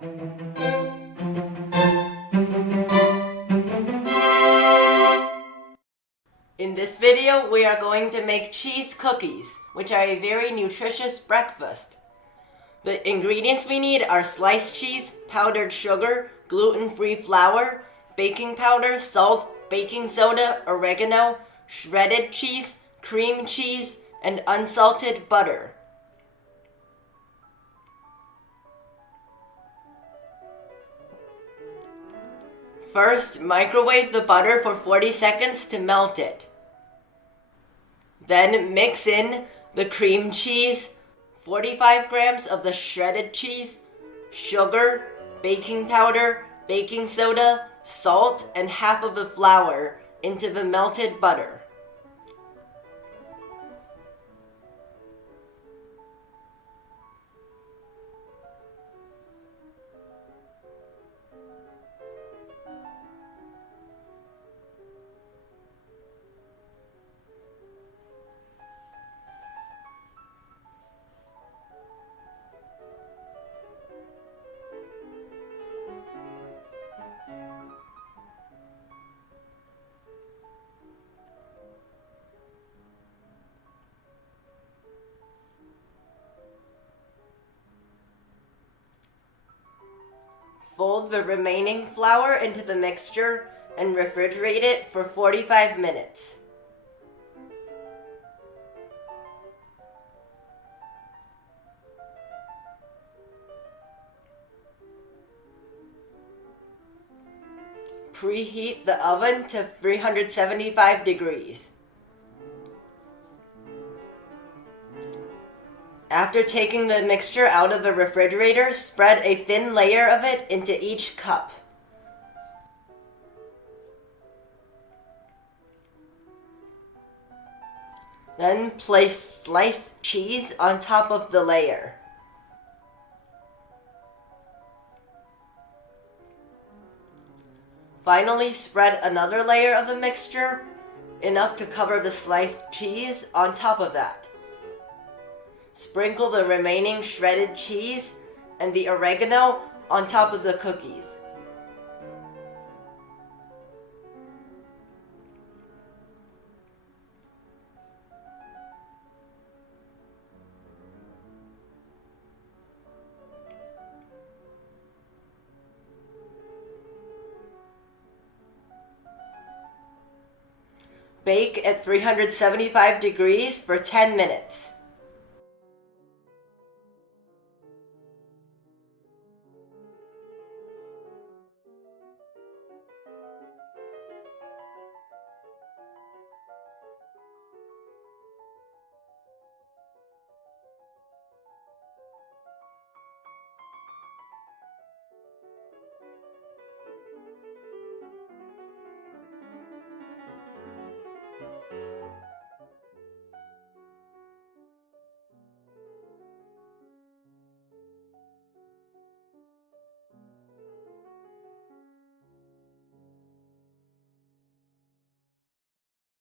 In this video, we are going to make cheese cookies, which are a very nutritious breakfast. The ingredients we need are sliced cheese, powdered sugar, gluten-free flour, baking powder, salt, baking soda, oregano, shredded cheese, cream cheese, and unsalted butter. First, microwave the butter for 40 seconds to melt it. Then mix in the cream cheese, 45 grams of the shredded cheese, sugar, baking powder, baking soda, salt, and half of the flour into the melted butter. Fold the remaining flour into the mixture and refrigerate it for 45 minutes. Preheat the oven to 375 degrees. After taking the mixture out of the refrigerator, spread a thin layer of it into each cup. Then place sliced cheese on top of the layer. Finally, spread another layer of the mixture, enough to cover the sliced cheese, on top of that. Sprinkle the remaining shredded cheese and the oregano on top of the cookies. Bake at 375 degrees for 10 minutes.